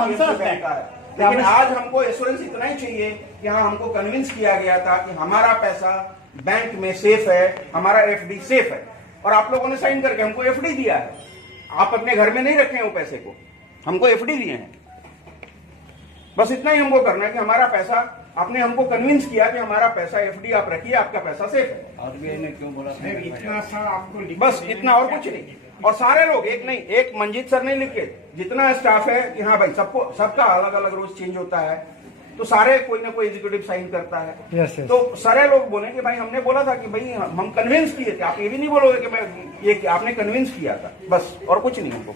Answer bank का है। लेकिन आज हमको एश्योरेंस इतना ही चाहिए कि हाँ, हमको कन्विंस किया गया था कि हमारा पैसा बैंक में सेफ है, हमारा एफडी सेफ है, और आप लोगों ने साइन करके हमको एफडी दिया है। आप अपने घर में नहीं रखे हैं वो पैसे को, हमको एफडी दिए हैं। बस इतना ही हमको करना है कि हमारा पैसा, आपने हमको कन्विंस किया कि हमारा पैसा एफडी आप रखिए, आपका पैसा सेफ है। आरबीआई ने क्यों बोला इतना सा आपको बस इतना, और कुछ नहीं। और सारे लोग, एक नहीं, एक मंजीत सर नहीं लिखे, जितना स्टाफ है कि हाँ भाई सबको, सबका अलग अलग रोज चेंज होता है, तो सारे कोई ना कोई एग्जीक्यूटिव साइन करता है। Yes. तो सारे लोग बोले कि भाई हमने बोला था कि भाई हम कन्विंस किए थे। आप ये भी नहीं बोलोगे कि मैं ये कि आपने कन्विंस किया था, बस, और कुछ नहीं हमको।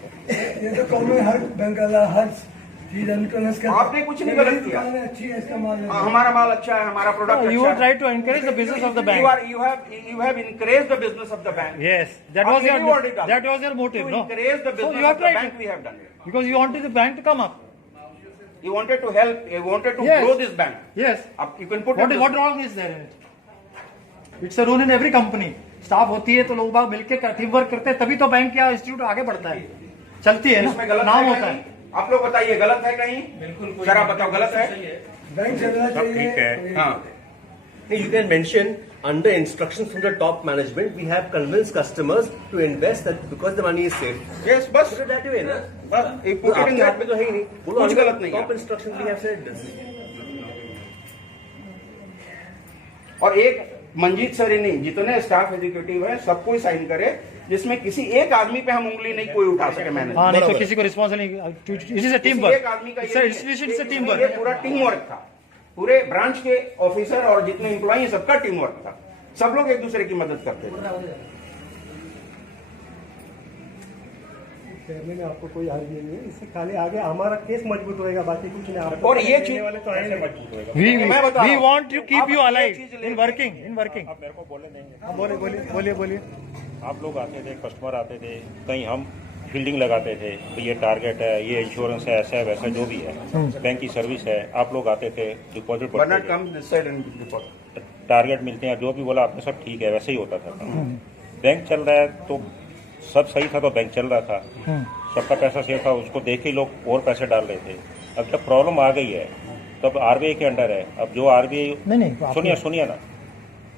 ये तो कॉमन हर बैंक वाला हर चीज आपने कुछ नहीं गलत किया। अच्छी है इसका माल, हमारा माल अच्छा है, हमारा product You have tried to encourage the business of the bank. You have encouraged the business of the bank. Yes, that was your motive, To no? encourage the So business you have of the tried bank, we have done it. because you wanted the bank to come up. You wanted to help, you wanted to Yes. grow this bank. Yes. You can put What wrong is there in it? It's a rule in every company. Staff होती है तो लोग बाग मिलकर team work करते हैं, तभी तो bank या इंस्टीट्यूट आगे बढ़ता है, चलती है इसमें ना, गलत नाम है होता कहीं? है। आप लोग बताइए, गलत है कहीं? बिल्कुल जरा बताओ, गलत है? बैंक चलना सब ठीक है। चाहिए। हाँ, You can mention under instructions from the top management, we have convinced customers to invest that because the money is safe. Yes, बस Put it that way, ना? बस एक put it in आपके that हाथ में तो है ही नहीं। बोलो कुछ under गलत नहीं top है। instructions we have said this. और एक मंजीत सर ही नहीं, जितने स्टाफ एग्जीक्यूटिव है सबको ही साइन करे, जिसमें किसी एक आदमी पे हम उंगली नहीं कोई उठा सके। मैंने हाँ, नहीं तो किसी को रिस्पॉन्स नहीं, इट इज अ टीम एक आदमी का वर्क, इट्स अ टीम ये वर्क। पूरा टीम वर्क था, पूरे ब्रांच के ऑफिसर और जितने एम्प्लॉई सबका टीम वर्क था, सब लोग एक दूसरे की मदद करते थे। कहने में आपको कोई आइडिया नहीं है, इससे खाली आगे हमारा केस मजबूत होएगा, बाकी कुछ नहीं। आप और ये चीज वाले तो ऐसे मजबूत होएगा। मैं बता रहा We हूं। want to keep आप you ये alive चीज in working. आप मेरे को बोले देंगे। हाँ, बोलिए। आप लोग आते थे, कस्टमर आते थे, कहीं हम फील्डिंग लगाते थे, तो ये टारगेट है, ये इंश्योरेंस है, ऐसा है वैसा जो भी है, बैंक की सर्विस है। आप लोग आते थे, deposit Bernard come this side and report. Target मिलते हैं, जो भी बोला आपने सब ठीक है, वैसे ही होता था। बैंक चल रहा है तो सब सही था, तो बैंक चल रहा था, सबका पैसा सेफ था, उसको देख के लोग और पैसे डाल रहे थे। अब जब प्रॉब्लम आ गई है तब आरबीआई के अंडर है, अब जो आरबीआई नहीं, तो सुनिए ना,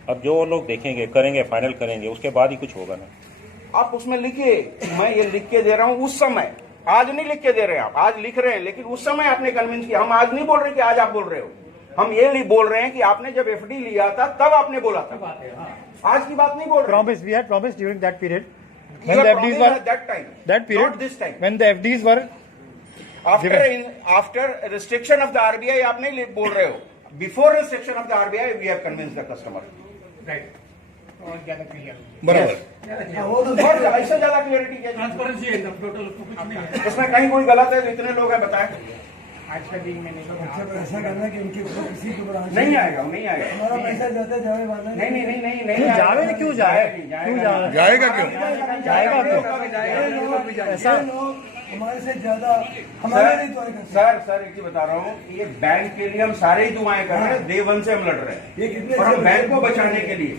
अब जो लोग देखेंगे, करेंगे, फाइनल करेंगे, उसके बाद ही कुछ होगा ना। आप उसमें लिखिए, मैं ये लिख के दे रहा हूँ उस समय, आज नहीं लिख के दे रहे हैं। आप आज लिख रहे हैं, लेकिन उस समय आपने कन्विंस किया। हम आज नहीं बोल रहे कि आज आप बोल रहे हो, हम ये बोल रहे हैं कि आपने जब एफडी लिया था तब आपने बोला था, आज की बात नहीं बोल रहे। Promise, we had promised during that period. You When are the FDs promising were at that time, that period, not this time. when the FDs were After restriction of the RBI, आप नहीं बोल रहे हो। Before restriction of the RBI, we have convinced the customer. Right, और ज्यादा clear, बराबर। वो तो और ऐसे ज्यादा क्लियरिटी क्या? ट्रांसपेरेंसी है एकदम टोटल, उसको कुछ नहीं है। इसमें कहीं कोई गलत है तो इतने लोग हैं, बताएं। आज का दिन में नहीं अच्छा, तो ऐसा करना कि उनके ऊपर किसी के ऊपर आंच नहीं आएगा, नहीं आएगा। हमारा पैसा जाता है, जावे वाला नहीं क्यों जावे, क्यों जाए, क्यों जाएगा क्यों? जाएगा क्यों? ऐसा लोग हमारे से ज्यादा हमारे लिए तो आएगा। सर एक चीज बता रहा हूँ, ये बैंक के लिए हम सारे ही दुआएं कर रहे हैं, डे वन से हम लड़ रहे ये हैं, कितने और हम से बैंक को बचाने के लिए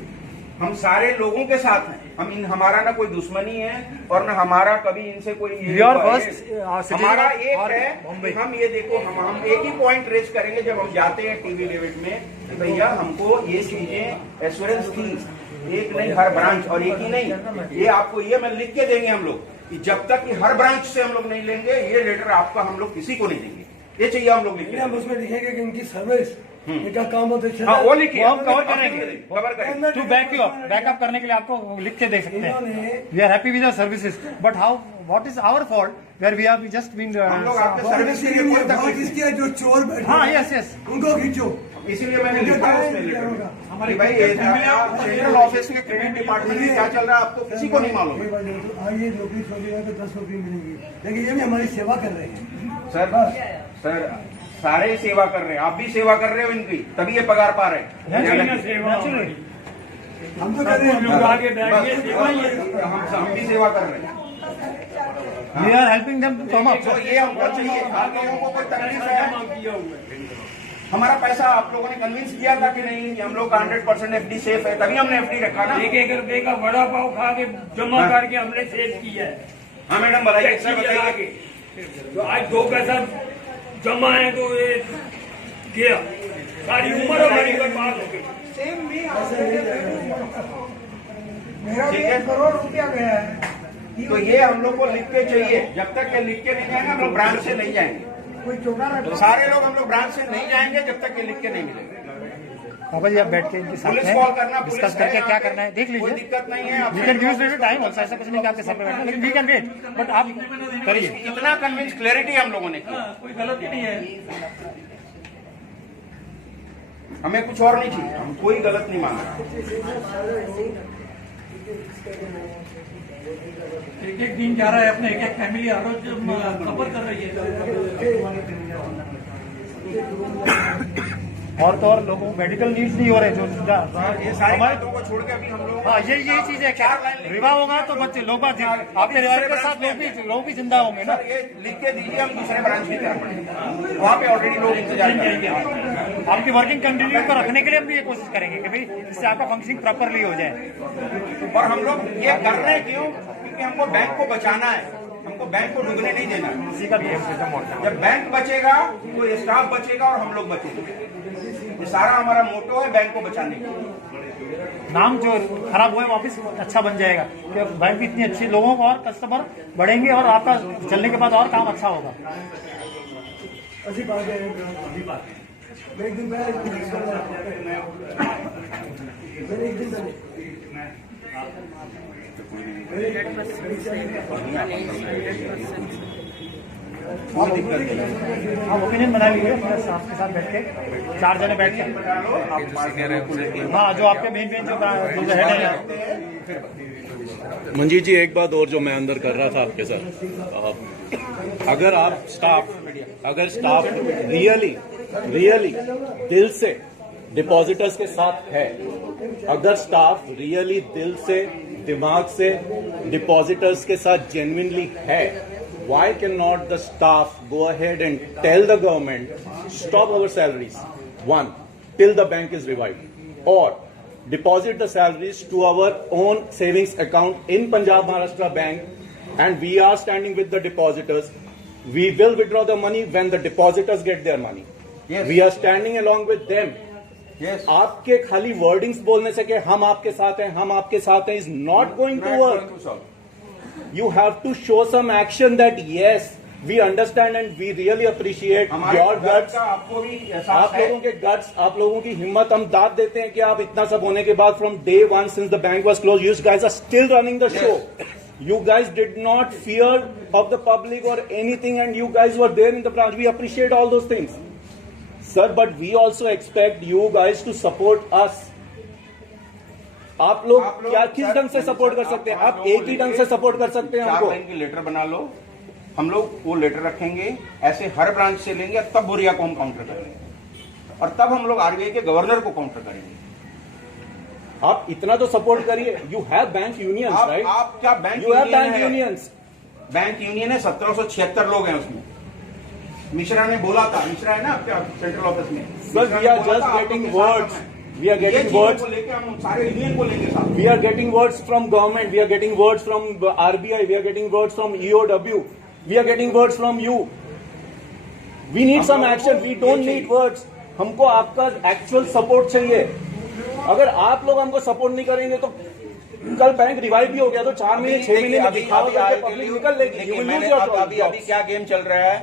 हम सारे लोगों के साथ हैं। हमारा ना कोई दुश्मनी है और ना हमारा कभी इनसे कोई We are first, हमारा एक और है Bombay. कि हम ये देखो, हम एक ही पॉइंट रेज करेंगे जब हम जाते हैं टीवी डेविड में कि भैया हमको ये चीजें एश्योरेंस थी, एक नहीं हर ब्रांच, और एक ही नहीं, ये आपको ये मैं लिख के देंगे हम लोग कि जब तक कि हर ब्रांच से हम लोग नहीं लेंगे, ये लेटर आपका हम लोग किसी को नहीं देंगे। ये चाहिए हम लोग लिखेंगे। हम उसमें लिखेंगे कि इनकी सर्विस, इनका काम बहुत अच्छा हाँ, है। वो लिखिए, वो हम कवर करेंगे, कवर करेंगे। To back you up, backup करने के लिए आपको लिख के दे सकते हैं। We are happy with our services, but how, what is our fault where we have just been हम लोग आपके सर्विस के लिए कोई तकलीफ किसकी है, जो चोर बैठे हाँ, हैं, यस उनको खींचो। इसीलिए मैंने लिखा है उसमें लेटर में कि भाई सेंट्रल ऑफिस के क्रेडिट डिपार्टमेंट में क्या चल रहा है आपको किसी को नहीं मालूम। आइए नौकरी छोड़िएगा तो 10 नौकरी मिलेंगी, लेकिन ये भी हमारी सेवा कर रहे हैं। सर सारे सेवा कर रहे हैं, आप भी सेवा कर रहे हो इनकी, तभी ये पगार पा रहे हैं। हम तो कर रहे हैं, आगे बैठिए, हम भी सेवा कर रहे हैं। We are helping them to come up. तो ये हमको चाहिए, आप लोगों को कोई तकलीफ है? हमारा पैसा आप लोगों ने कन्विंस किया था कि नहीं कि हम लोग का 100% एफडी सेफ है, तभी हमने एफडी रखा ना। 1 रुपए का वड़ा पाव खा के जमा करके हमने सेव किया है। हाँ मैडम बताइए, सर बताइए। तो आज 2 पैसा जमा है तो ये गया, सारी उम्र हमारी बर्बाद हो गई। मेरा ठीक है। 1 करोड़ रुपया गया है। तो ये हम लोग को लिख के चाहिए, जब तक ये लिख के नहीं जाएंगे हम लोग ब्रांच से नहीं जाएंगे। कोई चौका तो सारे लोग हम लोग ब्रांच से नहीं जाएंगे जब तक ये लिख के नहीं मिलेंगे। बाबा जी आप बैठ के इनके साथ पुलिस में कॉल करना, पुलिस डिस्कस है करके यहाँ क्या पे, करना है देख कोई लीजिए। दिक्कत नहीं है। We can give little time also, ऐसा कुछ नहीं कि आपके सर पे बैठना, लेकिन वी कैन वेट, बट आप करिए। इतना कन्विंस क्लैरिटी हम लोगों ने किया, कोई गलती नहीं है। हमें कुछ और नहीं चाहिए, हम कोई गलत नहीं मांग रहे। एक दिन जा रहा है अपने, एक फैमिली हर रोज सफर कर रही है। और तो और लोगों को मेडिकल नीड्स नहीं हो रहे जो ये सारी हमारे बातों को छोड़ के अभी हम लोग हाँ यही चीज है क्या रिवा होगा तो बच्चे लोग आपके रिवाइव के साथ लोग भी जिंदा होंगे ना। सर ये लिख के दीजिए, हम दूसरे ब्रांच की तरफ बढ़ेंगे, वहाँ पे ऑलरेडी लोग इंतजार करेंगे। आपकी वर्किंग कंटिन्यू को रखने के लिए हम भी ये कोशिश करेंगे कि भाई इससे आपका फंक्शनिंग प्रॉपरली हो जाए। और हम लोग ये कर रहे हैं क्यों? क्योंकि हमको बैंक को बचाना है, हमको बैंक को डूबने नहीं देना है। इसी का BM सिस्टम होता है। जब बैंक बचेगा तो ये स्टाफ बचेगा और हम लोग बचेंगे। ये सारा हमारा मोटो है, बैंक को बचाने का। नाम जो खराब हुआ है वापस अच्छा बन जाएगा, क्योंकि बैंक भी इतनी अच्छी लोगों को और कस्टमर बढ़ेंगे और आपका चलने के बाद और काम अच्छा होगा। अच्छी बात है। मैं एक दिन पहले मैंने एक दिन आप ओपिनियन बना लीजिए अपने स्टाफ के साथ बैठ के, 4 जने बैठ के। हाँ जो आपके मेन जो हेड है। मंजीत जी एक बात और जो मैं अंदर कर रहा था आपके साथ, अगर स्टाफ रियली दिल से डिपॉजिटर्स के साथ है, अगर स्टाफ रियली दिल से दिमाग से डिपॉजिटर्स के साथ जेन्युइनली है, why cannot the staff go ahead and tell the government stop our salaries, one, till the bank is revived, or deposit the salaries to our own savings account in Punjab Maharashtra Bank, and we are standing with the depositors. We will withdraw the money when the depositors get their money. Yes. We are standing along with them. Yes. आपके खाली wordings बोलने से कि हम आपके साथ हैं is not going to work. You have to show some action that yes, we understand and we really appreciate your guts. आपको भी आप लोगों के guts, आप लोगों की हिम्मत हम दाद देते हैं कि आप इतना सब होने के बाद from day one since the bank was closed, you guys are still running the show. You guys did not fear of the public or anything, and you guys were there in the branch. We appreciate all those things, sir. But we also expect you guys to support us. आप लोग क्या किस ढंग से support कर सकते हैं? आप एक ही ढंग से सपोर्ट कर सकते हैं हमको। 4 लाइन की लेटर बना लो, हम लोग वो लेटर रखेंगे, ऐसे हर ब्रांच से लेंगे, तब बोरिया को हम काउंटर करेंगे और तब हम लोग RBI के गवर्नर को काउंटर करेंगे। आप इतना तो सपोर्ट करिए। You have bank unions, right? आप क्या बैंक यू हैव बैंक है? यूनियंस। बैंक यूनियन है, 1776 लोग हैं उसमें। मिश्रा ने बोला था, मिश्रा है ना आपके सेंट्रल ऑफिस में। Sir, we are just getting words. We are getting words. लेके हम सारे यूनियन को लेंगे साथ। We are getting words from government. We are getting words from RBI. We are getting words from EOW. We are getting words from you. We need some action. We don't need words. हमको आपका actual support चाहिए। अगर आप लोग हमको support नहीं करेंगे तो कल बैंक रिवाइव भी हो गया तो 4 महीने 6 महीने में दिखाओ करके पब्लिक निकल लेगी। You will lose your अभी क्या गेम चल रहा है?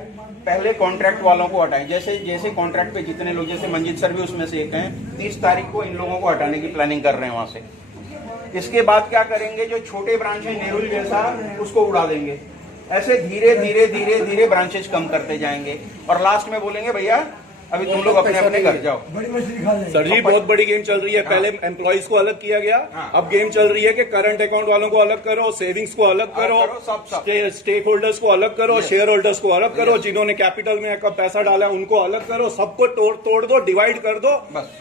पहले कॉन्ट्रैक्ट वालों को हटाएं, जैसे कॉन्ट्रैक्ट पे जितने लोग, जैसे मंजीत सर भी उसमें से एक हैं, 30 तारीख को इन लोगों को हटाने की प्लानिंग कर रहे हैं वहां से। इसके बाद क्या करेंगे? जो छोटे ब्रांच है नेहरू जैसा, उसको उड़ा देंगे। ऐसे धीरे धीरे धीरे धीरे ब्रांचेज कम करते जाएंगे और लास्ट में बोलेंगे भैया अभी तुम लोग अपने अपने घर जाओ। बड़ी मछली खा ले। सर जी बहुत बड़ी गेम चल रही है। पहले एम्प्लॉइज को अलग किया गया, अब गेम चल रही है कि करंट अकाउंट वालों को अलग करो, सेविंग्स को अलग करो, स्टेक होल्डर्स को अलग करो, शेयर होल्डर्स को अलग करो, जिन्होंने कैपिटल में पैसा डाला उनको अलग करो, सबको तोड़ दो, डिवाइड कर दो,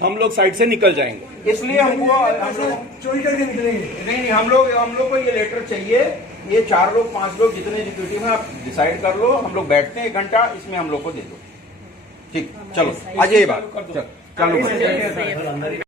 हम लोग साइड से निकल जाएंगे। इसलिए हमको चोरी करके निकलेंगे। नहीं, हम लोग को ये लेटर चाहिए। ये 4 लोग 5 लोग जितने एग्जीक्यूटिव हैं आप डिसाइड कर लो, हम लोग बैठते हैं 1 घंटा, इसमें हम लोग को दे दो। ठीक, चलो आज ये बात चलो।